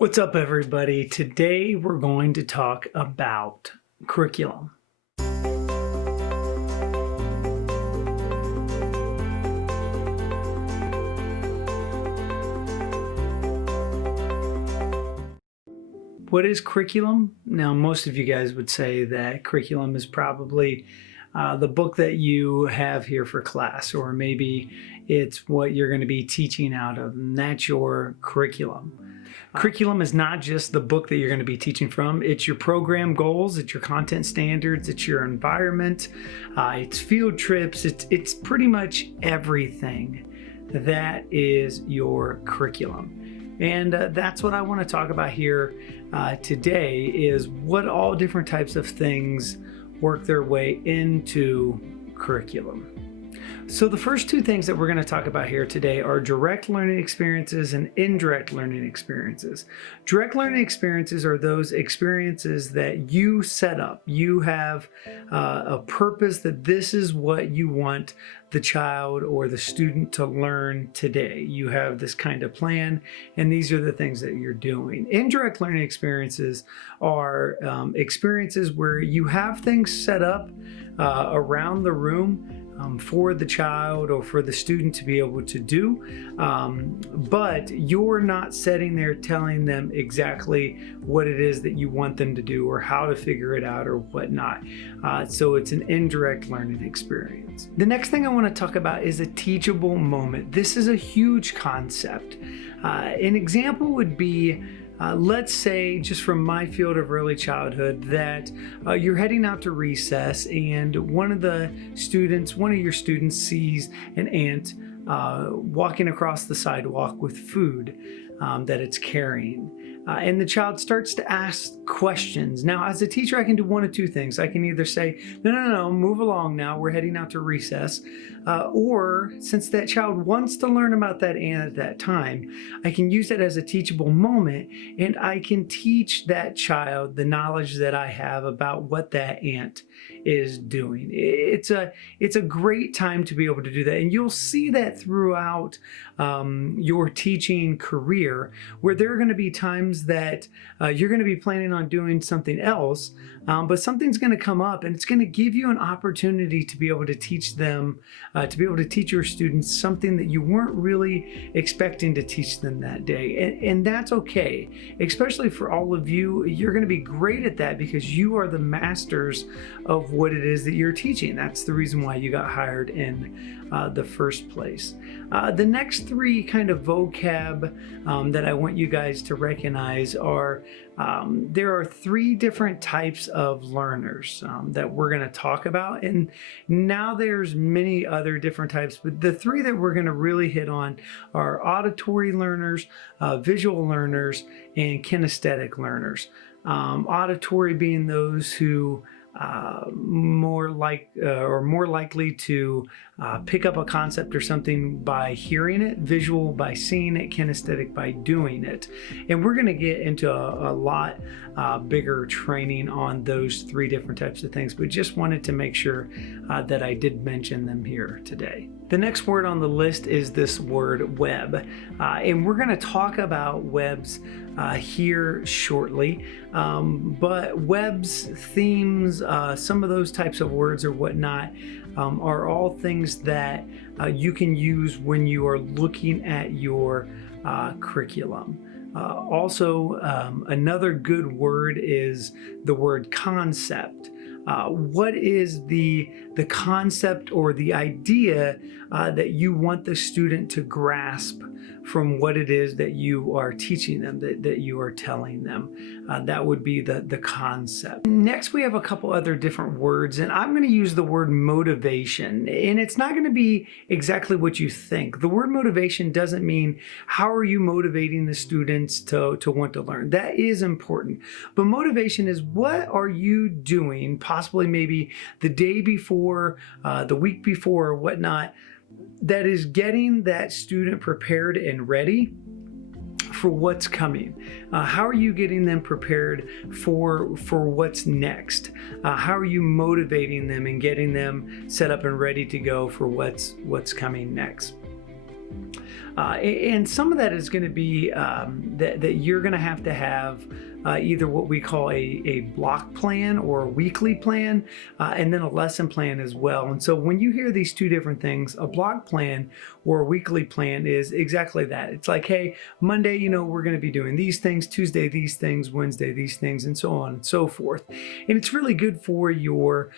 What's up, everybody? Today we're going to talk about curriculum. What is curriculum? Now, most of you guys would say that curriculum is probably the book that you have here for class, or maybe it's what you're going to be teaching out of, and that's your curriculum. Curriculum is not just the book that you're going to be teaching from. It's your program goals, it's your content standards, it's your environment, it's field trips, it's pretty much everything. That is your curriculum. And that's what I want to talk about here today, is what all different types of things work their way into curriculum. So the first two things that we're going to talk about here today are direct learning experiences and indirect learning experiences. Direct learning experiences are those experiences that you set up. You have a purpose that this is what you want the child or the student to learn today. You have this kind of plan, and these are the things that you're doing. Indirect learning experiences are experiences where you have things set up around the room for the child or for the student to be able to do, but you're not sitting there telling them exactly what it is that you want them to do or how to figure it out or whatnot. So it's an indirect learning experience. The next thing I want to talk about is a teachable moment. This is a huge concept. An example would be, let's say, just from my field of early childhood, that you're heading out to recess and one of your students sees an ant walking across the sidewalk with food that it's carrying. And the child starts to ask questions. Now, as a teacher, I can do one of two things. I can either say, no, move along now, we're heading out to recess. Or since that child wants to learn about that ant at that time, I can use that as a teachable moment, and I can teach that child the knowledge that I have about what that ant is doing. It's a great time to be able to do that. And you'll see that throughout your teaching career, where there are going to be times that you're going to be planning on doing something else, but something's going to come up, and it's going to give you an opportunity to be able to teach them, to be able to teach your students something that you weren't really expecting to teach them that day. And that's okay, especially for all of you. You're going to be great at that because you are the masters of what it is that you're teaching. That's the reason why you got hired in the first place. The next three kind of vocab that I want you guys to recognize are, there are three different types of learners that we're going to talk about. And now there's many other different types, but the three that we're going to really hit on are auditory learners, visual learners, and kinesthetic learners. Auditory being those who more likely to pick up a concept or something by hearing it, visual by seeing it, kinesthetic by doing it. And we're going to get into a lot bigger training on those three different types of things, but just wanted to make sure that I did mention them here today. The next word on the list is this word web, and we're going to talk about webs here shortly, but webs, themes, some of those types of words or whatnot are all things that you can use when you are looking at your curriculum. Also, another good word is the word concept. What is the concept or the idea that you want the student to grasp from what it is that you are teaching them, that you are telling them? That would be the concept. Next, we have a couple other different words, and I'm going to use the word motivation. And it's not going to be exactly what you think. The word motivation doesn't mean how are you motivating the students to want to learn. That is important. But motivation is, what are you doing, possibly maybe the day before, the week before, or whatnot, that is getting that student prepared and ready for what's coming. How are you getting them prepared for what's next? How are you motivating them and getting them set up and ready to go for what's coming next? And some of that is going to be that you're going to have either what we call a block plan or a weekly plan, and then a lesson plan as well. And so when you hear these two different things, a block plan or a weekly plan is exactly that. It's like, hey, Monday, we're going to be doing these things, Tuesday, these things, Wednesday, these things, and so on and so forth. And it's really good for your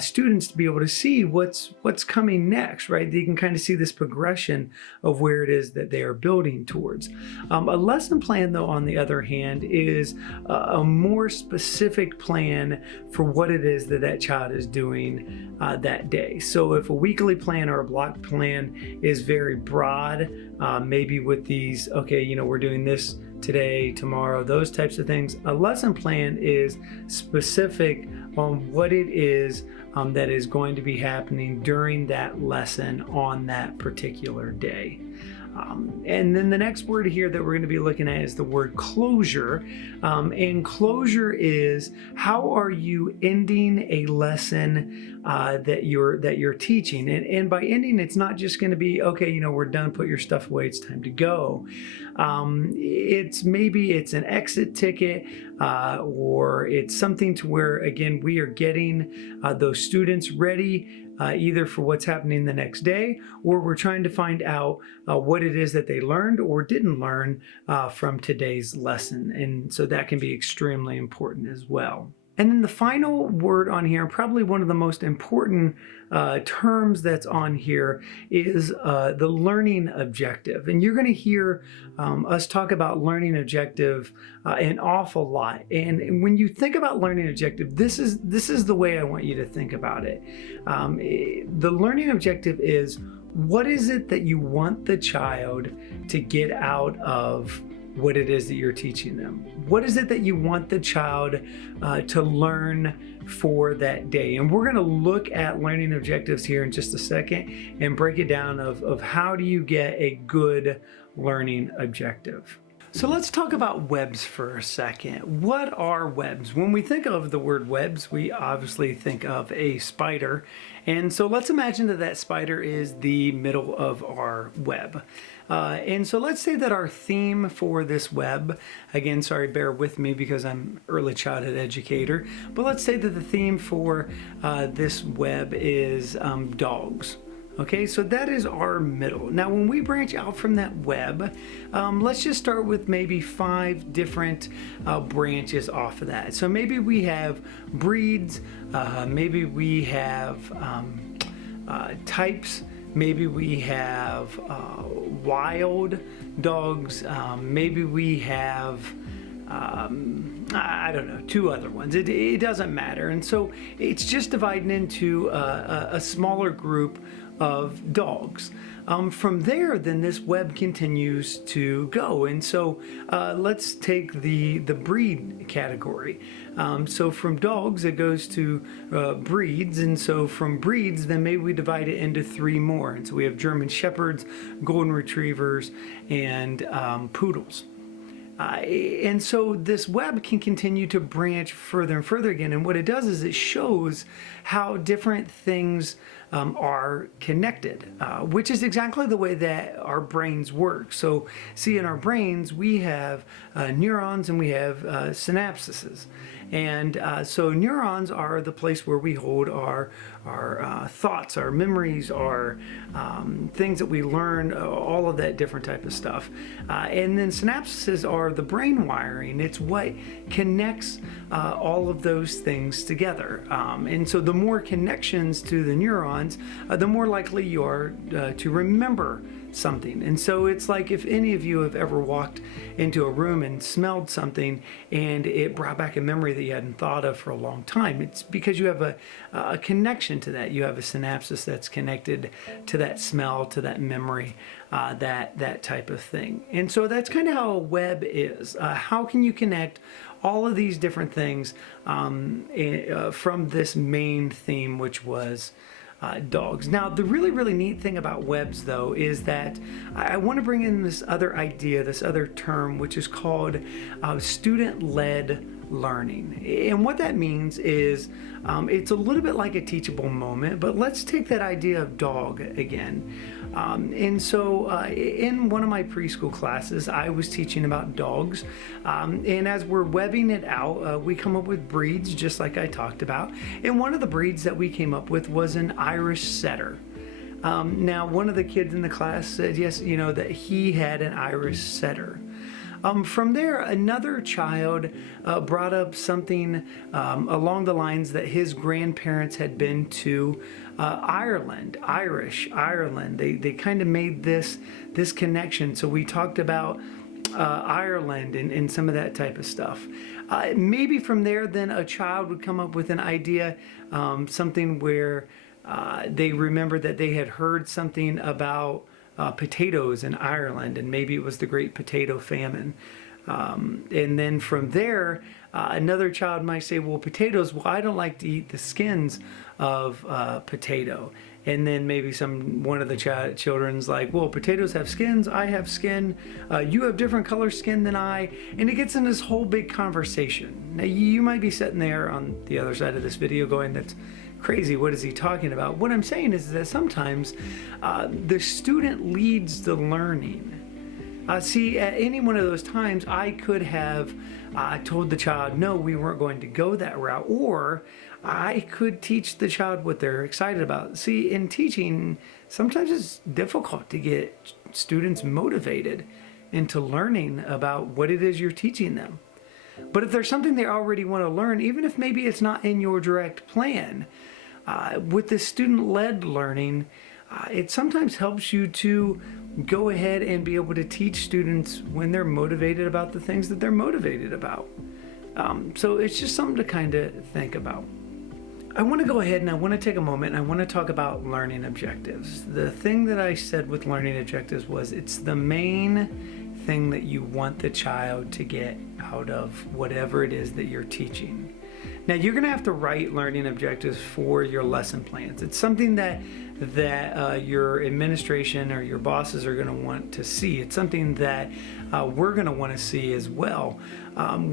students to be able to see what's coming next, right? They can kind of see this progression of where it is that they are building towards. A lesson plan, though, on the other hand, is a more specific plan for what it is that child is doing that day. So if a weekly plan or a block plan is very broad, maybe with these, okay, we're doing this today, tomorrow, those types of things. A lesson plan is specific on what it is that is going to be happening during that lesson on that particular day. And then the next word here that we're going to be looking at is the word closure. And closure is, how are you ending a lesson that you're teaching? And by ending, it's not just going to be, okay, we're done, put your stuff away, it's time to go. It's an exit ticket, or it's something to where, again, we are getting those students ready either for what's happening the next day, or we're trying to find out what it is that they learned or didn't learn from today's lesson. And so that can be extremely important as well. And then the final word on here, probably one of the most important terms that's on here, is the learning objective. And you're going to hear us talk about learning objective an awful lot. And when you think about learning objective, this is the way I want you to think about it. The learning objective is, what is it that you want the child to get out of what it is that you're teaching them? What is it that you want the child to learn for that day? And we're going to look at learning objectives here in just a second and break it down of how do you get a good learning objective. So let's talk about webs for a second. What are webs? When we think of the word webs, we obviously think of a spider. And so let's imagine that spider is the middle of our web. And so let's say that our theme for this web, again, sorry, bear with me because I'm an early childhood educator, but let's say that the theme for this web is dogs. Okay, so that is our middle. Now, when we branch out from that web, let's just start with maybe 5 different branches off of that. So maybe we have breeds, maybe we have types, maybe we have wild dogs, maybe we have I don't know, 2 other ones. It doesn't matter. And so it's just dividing into a smaller group of dogs. From there, then this web continues to go. And so let's take the breed category. So from dogs, it goes to breeds. And so from breeds, then maybe we divide it into 3 more. And so we have German Shepherds, Golden Retrievers, and Poodles. And so this web can continue to branch further and further again. And what it does is it shows how different things are connected, which is exactly the way that our brains work. So see, in our brains, we have neurons and we have synapses. And so neurons are the place where we hold our thoughts, our memories, our things that we learn, all of that different type of stuff. And then synapses are the brain wiring. It's what connects all of those things together. And so the more connections to the neurons, the more likely you are to remember something. And so it's like if any of you have ever walked into a room and smelled something and it brought back a memory that you hadn't thought of for a long time, it's because you have a connection to that. You have a synapse that's connected to that smell, to that memory, that type of thing. And so that's kind of how a web is. How can you connect all of these different things from this main theme, which was dogs. Now, the really, really neat thing about webs, though, is that I want to bring in this other idea, this other term, which is called student-led learning. And what that means is it's a little bit like a teachable moment, but let's take that idea of dog again. And so in one of my preschool classes, I was teaching about dogs. And as we're webbing it out, we come up with breeds, just like I talked about. And one of the breeds that we came up with was an Irish setter. Now, one of the kids in the class said, yes, that he had an Irish setter. From there, another child brought up something along the lines that his grandparents had been to Ireland. They kind of made this connection. So we talked about Ireland and some of that type of stuff. Maybe from there, then a child would come up with an idea, something where they remembered that they had heard something about potatoes in Ireland, and maybe it was the Great Potato Famine. And then from there, another child might say, well, potatoes, well, I don't like to eat the skins of potato. And then maybe one of the children's like, well, potatoes have skins, I have skin, you have different color skin than I, and it gets in this whole big conversation. Now, you might be sitting there on the other side of this video going, that's crazy, what is he talking about? What I'm saying is that sometimes the student leads the learning. See, at any one of those times, I could have told the child, no, we weren't going to go that route, or I could teach the child what they're excited about. See, in teaching, sometimes it's difficult to get students motivated into learning about what it is you're teaching them. But if there's something they already want to learn, even if maybe it's not in your direct plan, with the student-led learning, it sometimes helps you to go ahead and be able to teach students when they're motivated about the things that they're motivated about. So it's just something to kind of think about. I want to go ahead and I want to take a moment and I want to talk about learning objectives. The thing that I said with learning objectives was it's the main thing that you want the child to get out of whatever it is that you're teaching. Now, you're going to have to write learning objectives for your lesson plans. It's something that your administration or your bosses are going to want to see. It's something that we're going to want to see as well.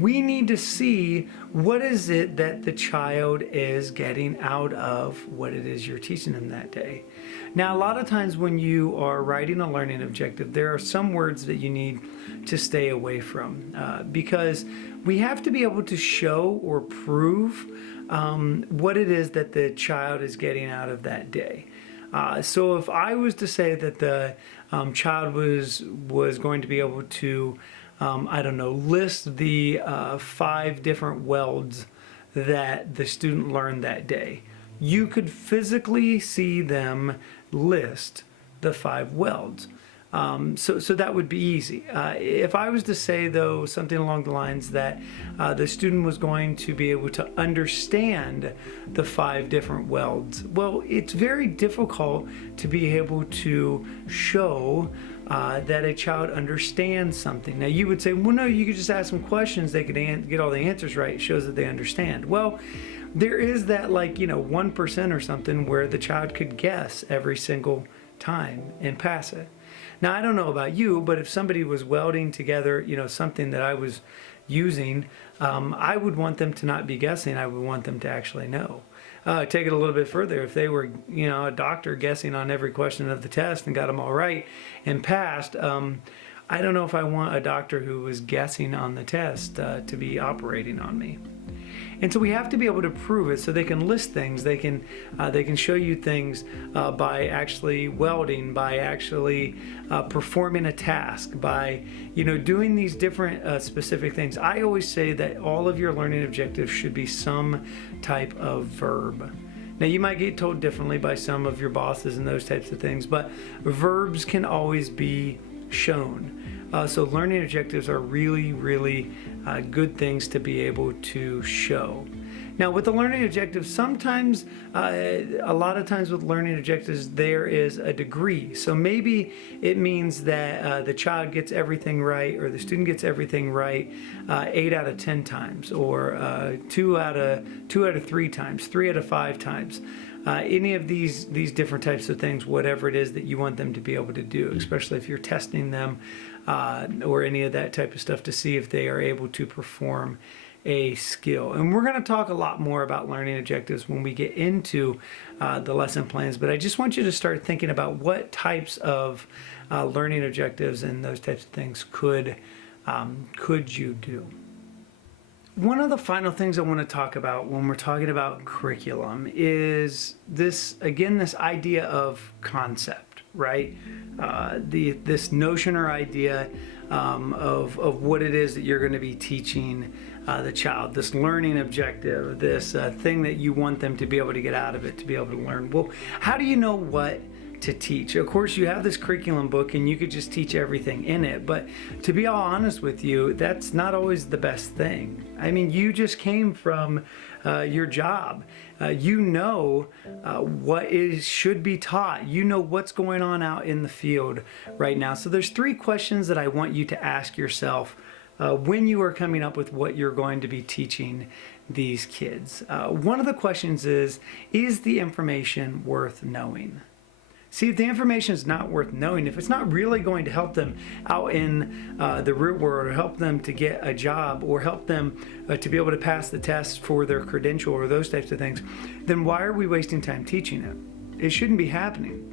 We need to see what is it that the child is getting out of what it is you're teaching them that day. Now, a lot of times when you are writing a learning objective, there are some words that you need to stay away from because we have to be able to show or prove what it is that the child is getting out of that day. So if I was to say that the child was going to be able to, list the 5 different welds that the student learned that day, you could physically see them list the 5 welds. So that would be easy. If I was to say, though, something along the lines that the student was going to be able to understand the 5 different welds, well, it's very difficult to be able to show that a child understands something. Now, you would say, well, no, you could just ask them questions. They could get all the answers right. It shows that they understand. Well, there is that 1% or something where the child could guess every single time and pass it. Now, I don't know about you, but if somebody was welding together, something that I was using, I would want them to not be guessing. I would want them to actually know. Take it a little bit further. If they were, a doctor guessing on every question of the test and got them all right and passed, I don't know if I want a doctor who was guessing on the test to be operating on me. And so we have to be able to prove it, so they can list things, they can show you things by actually welding, by actually performing a task, by doing these different specific things. I always say that all of your learning objectives should be some type of verb. Now, you might get told differently by some of your bosses and those types of things, but verbs can always be shown. So learning objectives are really, really good things to be able to show. Now, with the learning objectives, sometimes, a lot of times with learning objectives, there is a degree. So maybe it means that the child gets everything right, or the student gets everything right 8 out of 10 times, or 2 out of 3 times, 3 out of 5 times. Any of these different types of things, whatever it is that you want them to be able to do, especially if you're testing them or any of that type of stuff to see if they are able to perform a skill. And we're going to talk a lot more about learning objectives when we get into the lesson plans, but I just want you to start thinking about what types of learning objectives and those types of things could you do. One of the final things I want to talk about when we're talking about curriculum is this idea of concept, right? This notion or idea of what it is that you're going to be teaching the child, this learning objective, this thing that you want them to be able to get out of it, to be able to learn. Well, how do you know what to teach? Of course, you have this curriculum book and you could just teach everything in it, but to be all honest with you, that's not always the best thing. I mean, you just came from your job. You know what should be taught. You know what's going on out in the field right now. So there's 3 questions that I want you to ask yourself when you are coming up with what you're going to be teaching these kids. One of the questions is the information worth knowing? See, if the information is not worth knowing, if it's not really going to help them out in the real world, or help them to get a job, or help them to be able to pass the test for their credential, or those types of things, then why are we wasting time teaching it? It shouldn't be happening.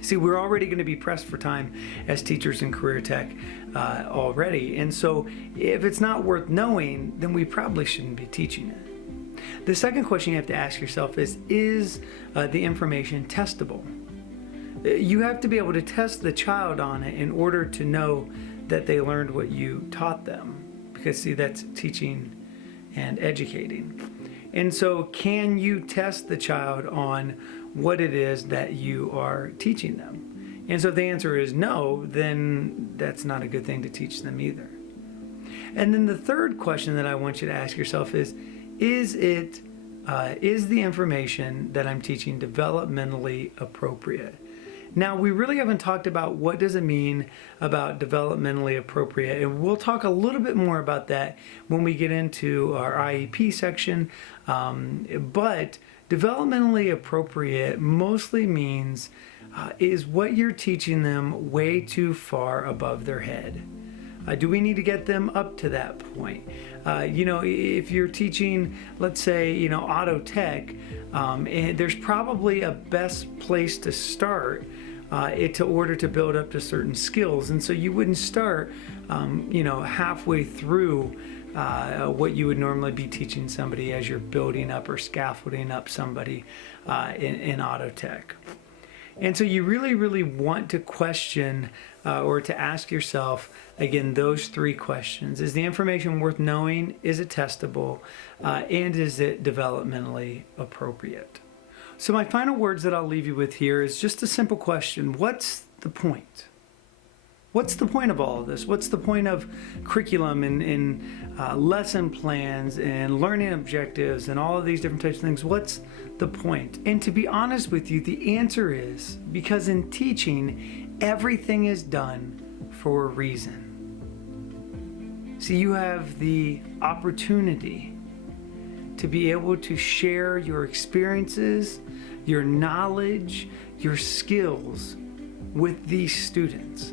See, we're already going to be pressed for time as teachers in career tech already. And so if it's not worth knowing, then we probably shouldn't be teaching it. The second question you have to ask yourself is the information testable? You have to be able to test the child on it in order to know that they learned what you taught them. Because see, that's teaching and educating. And so can you test the child on what it is that you are teaching them? And so if the answer is no, then that's not a good thing to teach them either. And then the third question that I want you to ask yourself is the information that I'm teaching developmentally appropriate? Now, we really haven't talked about what does it mean about developmentally appropriate, and we'll talk a little bit more about that when we get into our IEP section. But developmentally appropriate mostly means is what you're teaching them way too far above their head. Do we need to get them up to that point? If you're teaching, let's say, auto tech, and there's probably a best place to start in order to build up to certain skills. And so you wouldn't start, halfway through what you would normally be teaching somebody as you're building up or scaffolding up somebody in auto tech. And so you really, really want to question or to ask yourself, again, those 3 questions. Is the information worth knowing? Is it testable? And is it developmentally appropriate? So my final words that I'll leave you with here is just a simple question. What's the point? What's the point of all of this? What's the point of curriculum and lesson plans and learning objectives and all of these different types of things? What's the point? And to be honest with you, the answer is because in teaching, everything is done for a reason. So you have the opportunity to be able to share your experiences, your knowledge, your skills with these students.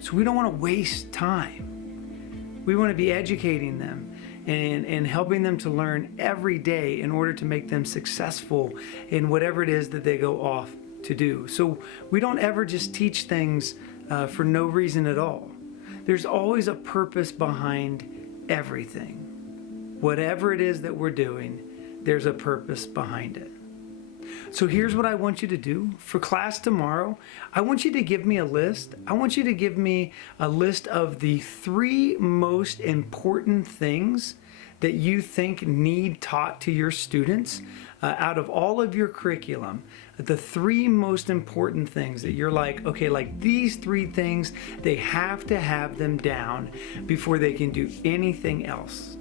So we don't want to waste time. We want to be educating them and helping them to learn every day in order to make them successful in whatever it is that they go off to do. So we don't ever just teach things for no reason at all. There's always a purpose behind everything. Whatever it is that we're doing, there's a purpose behind it. So here's what I want you to do. For class tomorrow, I want you to give me a list. I want you to give me a list of the 3 most important things that you think need taught to your students out of all of your curriculum. The 3 most important things that you're like, okay, like these 3 things, they have to have them down before they can do anything else.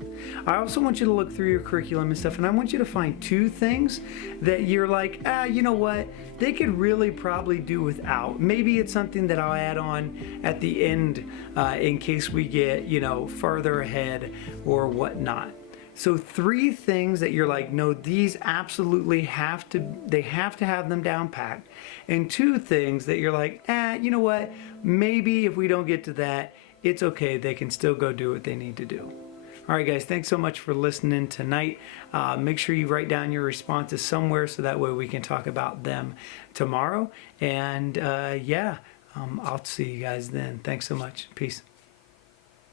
I also want you to look through your curriculum and stuff, and I want you to find 2 things that you're like, you know what, they could really probably do without. Maybe it's something that I'll add on at the end in case we get, farther ahead or whatnot. So 3 things that you're like, no, these absolutely have to have them down packed. And 2 things that you're like, you know what, maybe if we don't get to that, it's okay, they can still go do what they need to do. All right, guys, thanks so much for listening tonight. Make sure you write down your responses somewhere so that way we can talk about them tomorrow. And I'll see you guys then. Thanks so much. Peace.